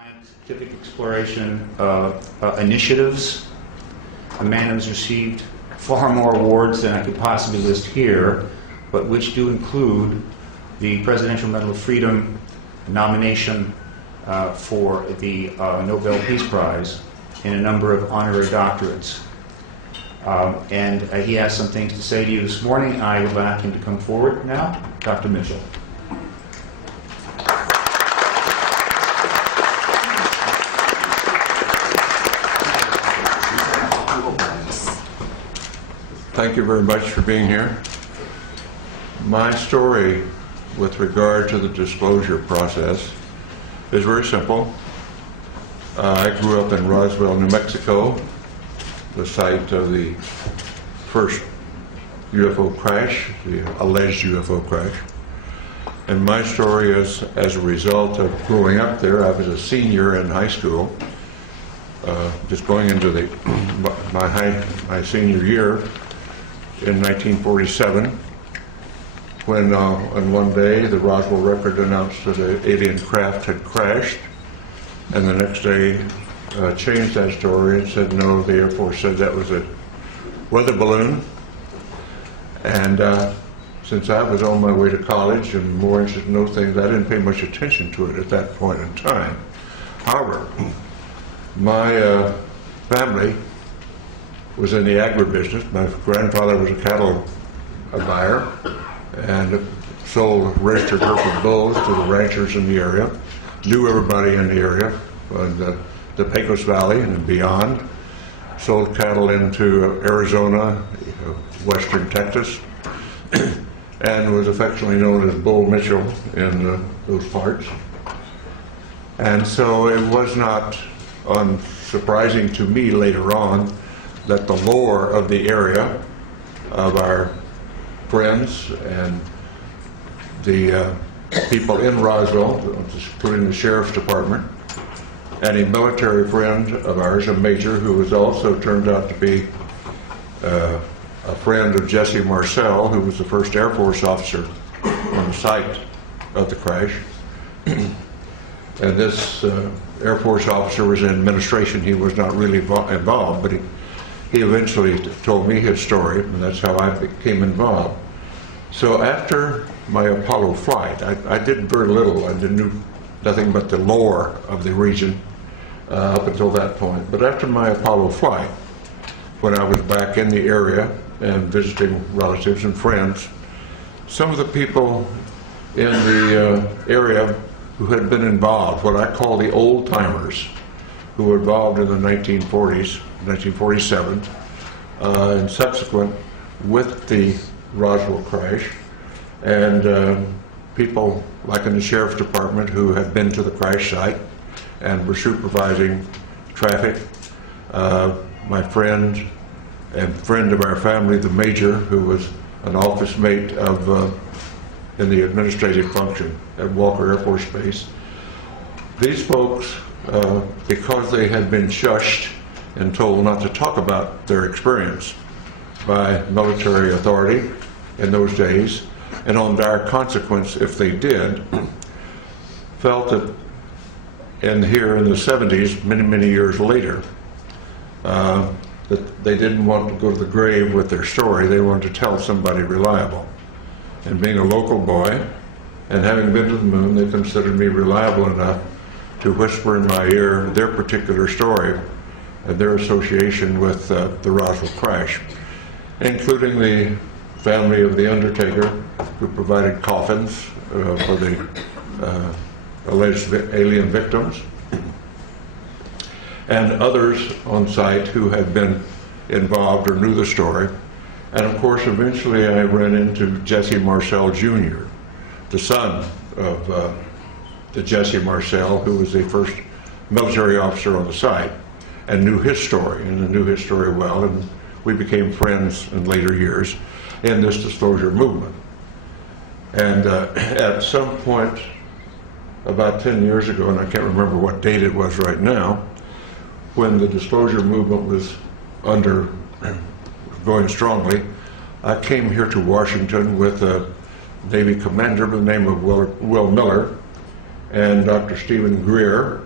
Scientific exploration initiatives. A man who's received far more awards than I could possibly list here, but which do include the Presidential Medal of Freedom nomination for the Nobel Peace Prize and a number of honorary doctorates. And he has some things to say to you this morning. I would like him to come forward now. Dr. Mitchell. Thank you very much for being here. My story with regard to the disclosure process is very simple. I grew up in Roswell, New Mexico, the site of the first UFO crash, the alleged UFO crash. And my story is as a result of growing up there. I was a senior in high school, just going into my senior year in 1947, when on one day the Roswell Record announced that an alien craft had crashed, and the next day changed that story and said no, the Air Force said that was a weather balloon. And since I was on my way to college and more interested in those things, I didn't pay much attention to it at that point in time. However, my family was in the agribusiness. My grandfather was a cattle buyer and sold registered Hereford bulls to the ranchers in the area, knew everybody in the area, the Pecos Valley and beyond, sold cattle into Arizona, western Texas, and was affectionately known as Bull Mitchell in those parts. And so it was not unsurprising to me later on that the lore of the area, of our friends and the people in Roswell, including the sheriff's department, and a military friend of ours, a major who was also turned out to be a friend of Jesse Marcel, who was the first Air Force officer on the site of the crash. And this Air Force officer was in administration. He was not really involved, but he eventually told me his story, and that's how I became involved. So after my Apollo flight, I did very little. I knew nothing but the lore of the region up until that point. But after my Apollo flight, when I was back in the area and visiting relatives and friends, some of the people in the area who had been involved, what I call the old timers, who were involved in the 1940s, 1947, and subsequent with the Roswell crash, and people like in the sheriff's department who had been to the crash site and were supervising traffic. My friend and friend of our family, the major, who was an office mate of in the administrative function at Walker Air Force Base. These folks, because they had been shushed and told not to talk about their experience by military authority in those days, and on dire consequence if they did, felt that here in the 70s, many years later, that they didn't want to go to the grave with their story. They wanted to tell somebody reliable. And being a local boy and having been to the moon, they considered me reliable enough to whisper in my ear their particular story and their association with the Roswell crash, including the family of the undertaker who provided coffins for the alleged alien victims, and others on site who had been involved or knew the story. And of course, eventually I ran into Jesse Marcel Jr., the son of the Jesse Marcel, who was the first military officer on the site, and knew his story, and knew his story well, and we became friends in later years in this disclosure movement. And at some point, about 10 years ago, and I can't remember what date it was right now, when the disclosure movement was going strongly, I came here to Washington with a Navy commander by the name of Will Miller and Dr. Stephen Greer,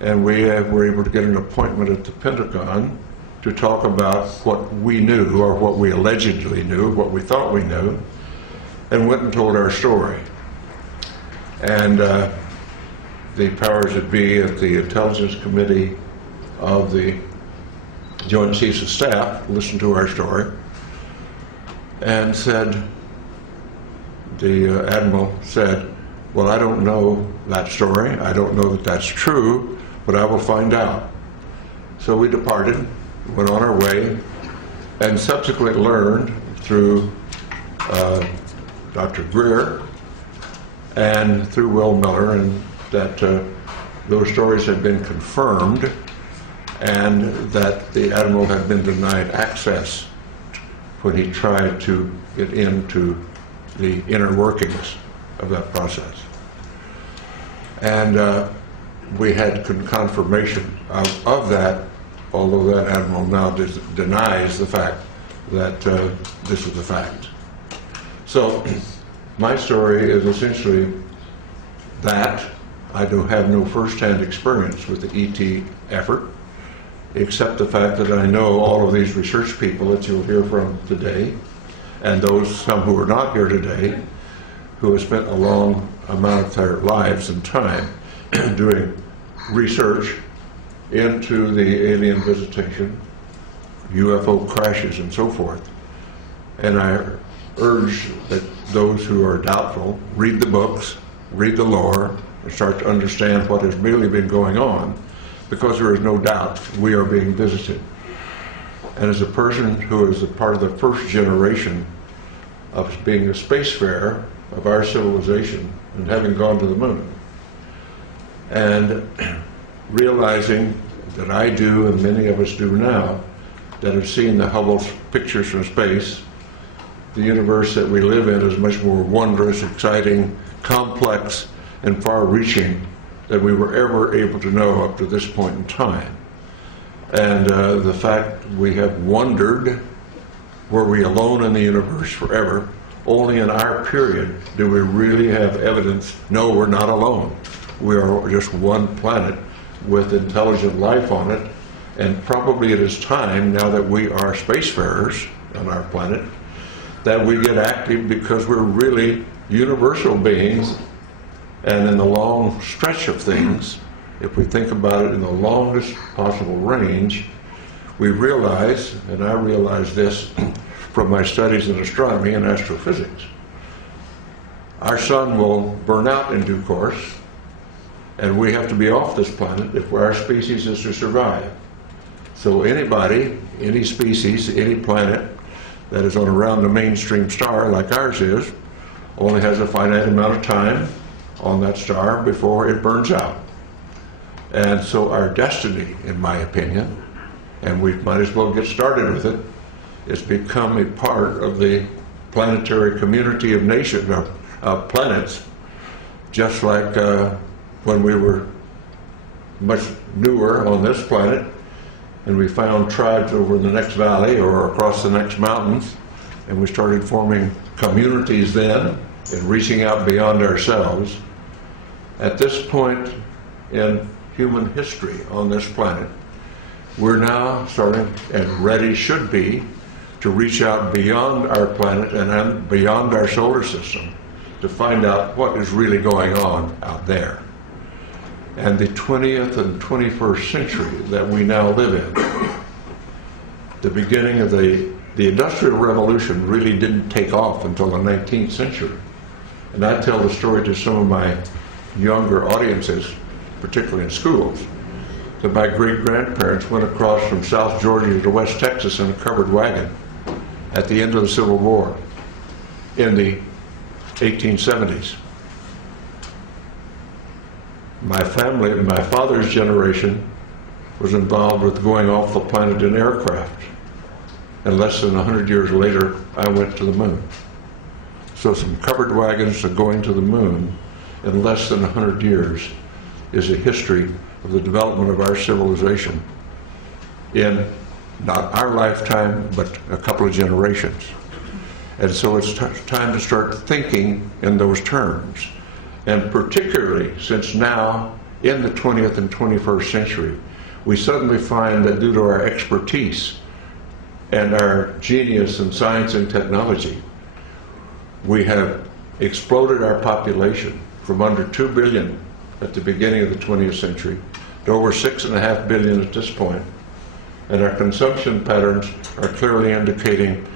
and we were able to get an appointment at the Pentagon to talk about what we knew, or what we allegedly knew, what we thought we knew, and went and told our story. And the powers that be at the Intelligence Committee of the Joint Chiefs of Staff listened to our story and said, the Admiral said, well, I don't know that story. I don't know that that's true, but I will find out. So we departed, went on our way, and subsequently learned through Dr. Greer and through Will Miller, and that those stories had been confirmed, and that the Admiral had been denied access when he tried to get into the inner workings of that process. And we had confirmation of that, although that Admiral now denies the fact that this is the fact. So my story is essentially that. I do have no first-hand experience with the ET effort, except the fact that I know all of these research people that you'll hear from today, and those some who are not here today, who have spent a long amount of their lives and time doing research into the alien visitation, UFO crashes, and so forth. And I urge that those who are doubtful read the books, read the lore, and start to understand what has really been going on, because there is no doubt we are being visited. And as a person who is a part of the first generation of being a spacefarer of our civilization and having gone to the moon, and realizing that I do, and many of us do now, that have seen the Hubble pictures from space, the universe that we live in is much more wondrous, exciting, complex, and far-reaching than we were ever able to know up to this point in time. And the fact we have wondered, were we alone in the universe forever? Only in our period do we really have evidence, no, we're not alone. We are just one planet with intelligent life on it, and probably it is time, now that we are spacefarers on our planet, that we get active, because we're really universal beings. And in the long stretch of things, if we think about it in the longest possible range, we realize, and I realize this from my studies in astronomy and astrophysics, our sun will burn out in due course, and we have to be off this planet if our species is to survive. So anybody, any species, any planet that is on around the mainstream star like ours is, only has a finite amount of time on that star before it burns out. And so our destiny, in my opinion, and we might as well get started with it, is become a part of the planetary community of nations, of planets, just like when we were much newer on this planet, and we found tribes over in the next valley or across the next mountains, and we started forming communities then and reaching out beyond ourselves. At this point in human history on this planet, we're now starting, and ready should be, to reach out beyond our planet and beyond our solar system to find out what is really going on out there. And the 20th and 21st century that we now live in, the beginning of the Industrial Revolution really didn't take off until the 19th century. And I tell the story to some of my younger audiences, particularly in schools, that my great-grandparents went across from South Georgia to West Texas in a covered wagon at the end of the Civil War in the 1870s. My family, my father's generation, was involved with going off the planet in aircraft. And less than 100 years later, I went to the moon. So some covered wagons to going to the moon in less than 100 years is a history of the development of our civilization in not our lifetime, but a couple of generations. And so it's time to start thinking in those terms. And particularly since now in the 20th and 21st century, we suddenly find that due to our expertise and our genius in science and technology, we have exploded our population from under 2 billion at the beginning of the 20th century to over 6.5 billion at this point. And our consumption patterns are clearly indicating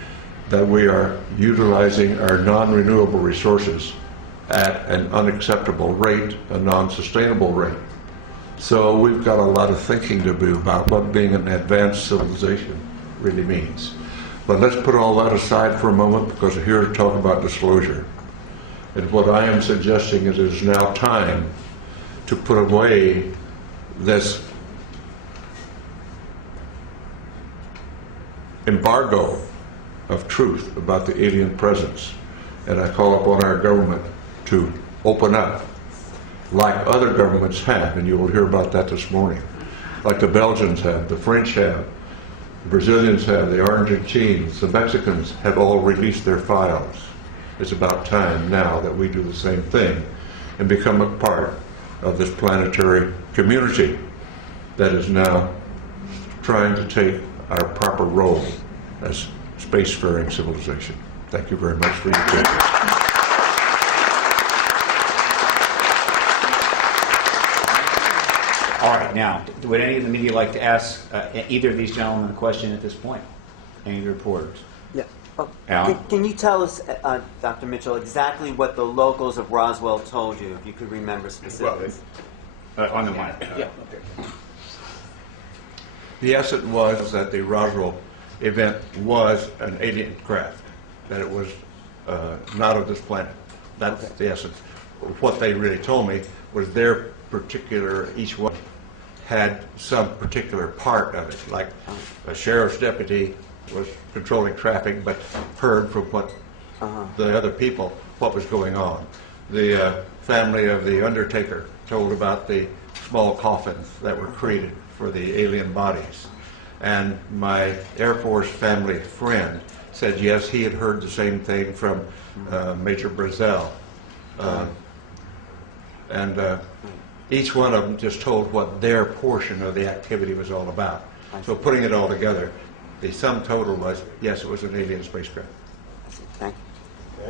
that we are utilizing our non-renewable resources at an unacceptable rate, a non-sustainable rate. So we've got a lot of thinking to do about what being an advanced civilization really means. But let's put all that aside for a moment, because we're here to talk about disclosure. And what I am suggesting is it is now time to put away this embargo of truth about the alien presence. And I call upon our government to open up, like other governments have, and you will hear about that this morning, like the Belgians have, the French have, the Brazilians have, the Argentines, the Mexicans have all released their files. It's about time now that we do the same thing and become a part of this planetary community that is now trying to take our proper role as spacefaring civilization. Thank you very much for your attention. All right, now, would any of the media like to ask either of these gentlemen a question at this point? Any of the reporters? Yeah. Alan? Can you tell us, Dr. Mitchell, exactly what the locals of Roswell told you, if you could remember specifics? On the mic. Yeah. The essence was that the Roswell event was an alien craft, that it was not of this planet. That's the essence. What they really told me was their particular, each one had some particular part of it, like a sheriff's deputy was controlling traffic but heard from what the other people what was going on. The family of the undertaker told about the small coffins that were created for the alien bodies. And my Air Force family friend said yes, he had heard the same thing from Major Brazel. Each one of them just told what their portion of the activity was all about. So putting it all together, the sum total was, yes, it was an alien spacecraft. Thank you.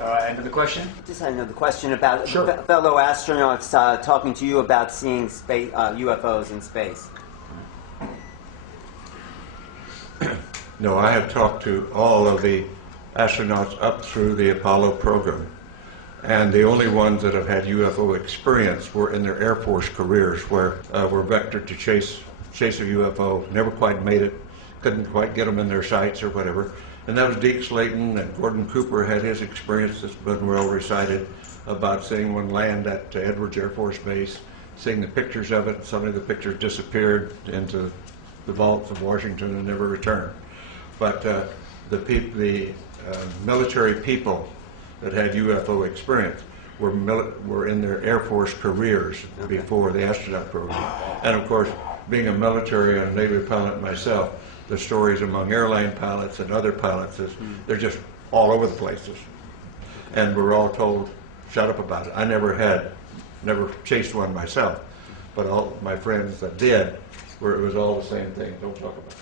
Okay. End of the question? Just had another question about Sure. fellow astronauts talking to you about seeing space, UFOs in space. No, I have talked to all of the astronauts up through the Apollo program. And the only ones that have had UFO experience were in their Air Force careers, where were vectored to chase a UFO, never quite made it, couldn't quite get them in their sights or whatever. And that was Deke Slayton, and Gordon Cooper had his experience that's been well recited about seeing one land at Edwards Air Force Base, seeing the pictures of it, and suddenly the pictures disappeared into the vaults of Washington and never returned. But the military people that had UFO experience were in their Air Force careers before the astronaut program. And of course, being a military and a Navy pilot myself, the stories among airline pilots and other pilots is they're just all over the places. And we're all told, shut up about it. I never chased one myself, but all my friends that did, where it was all the same thing, don't talk about it.